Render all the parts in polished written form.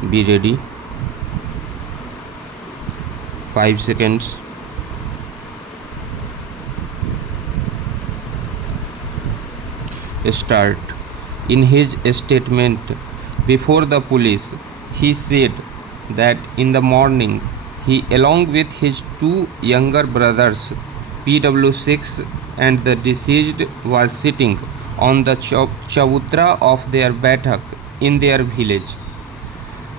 Be ready. 5 seconds. Start. In his statement before the police, he said that in the morning he, along with his two younger brothers, PW6 and the deceased, was sitting on the chabutra of their bathak in their village.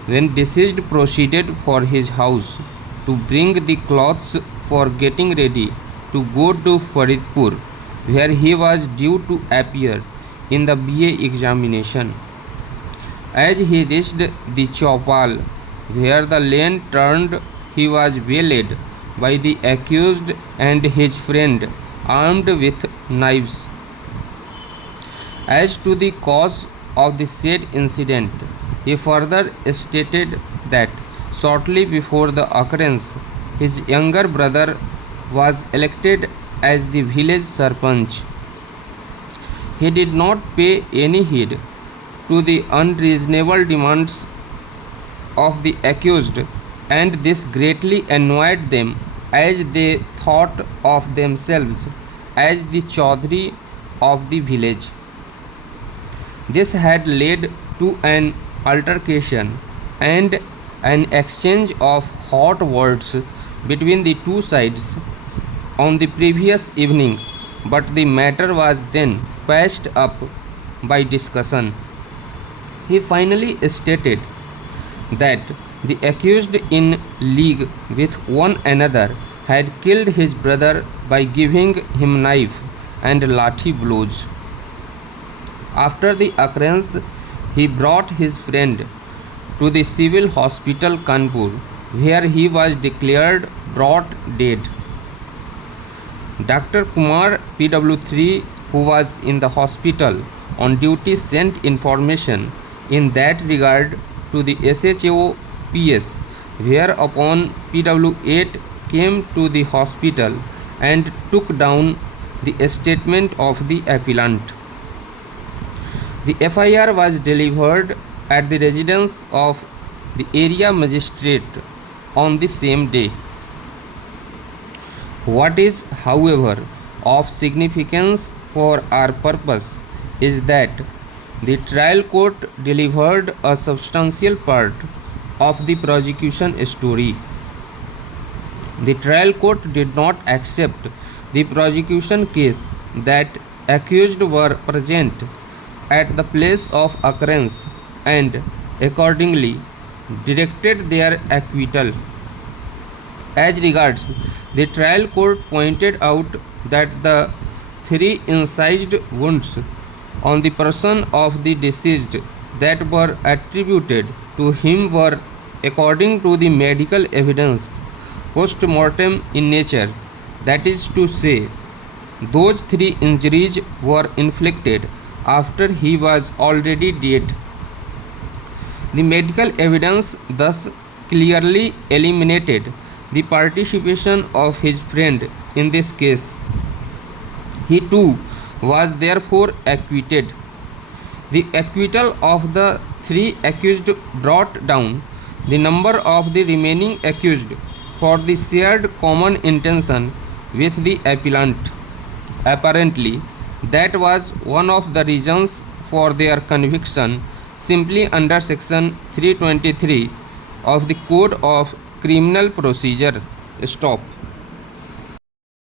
When deceased proceeded for his house to bring the clothes for getting ready to go to Faridpur, where he was due to appear in the BA examination. As he reached the chowpal where the lane turned, he was waylaid by the accused and his friend armed with knives. As to the cause of the said incident, he further stated that shortly before the occurrence, his younger brother was elected as the village sarpanch. He did not pay any heed to the unreasonable demands of the accused, and this greatly annoyed them, as they thought of themselves as the chaudhry of the village. This had led to an altercation and an exchange of hot words between the two sides on the previous evening, but the matter was then patched up by discussion. He finally stated that the accused, in league with one another, had killed his brother by giving him knife and lathi blows. After the occurrence, he brought his friend to the civil hospital Kanpur, where he was declared brought dead. Dr. Kumar, PW3, who was in the hospital on duty, sent information in that regard to the SHO PS, whereupon PW8 came to the hospital and took down the statement of the appellant. The FIR was delivered at the residence of the area magistrate on the same day. What is, however, of significance for our purpose is that the trial court delivered a substantial part of the prosecution story. The trial court did not accept the prosecution case that accused were present at the place of occurrence and accordingly directed their acquittal. As regards the trial court pointed out that the 3 incised wounds on the person of the deceased that were attributed to him were, according to the medical evidence, post-mortem in nature. That is to say, those 3 injuries were inflicted after he was already dead. The medical evidence thus clearly eliminated the participation of his friend in this case. He too was therefore acquitted. The acquittal of the 3 accused brought down the number of the remaining accused for the shared common intention with the appellant. Apparently, that was one of the reasons for their conviction, simply under section 323 of the Code of Criminal Procedure. Stop.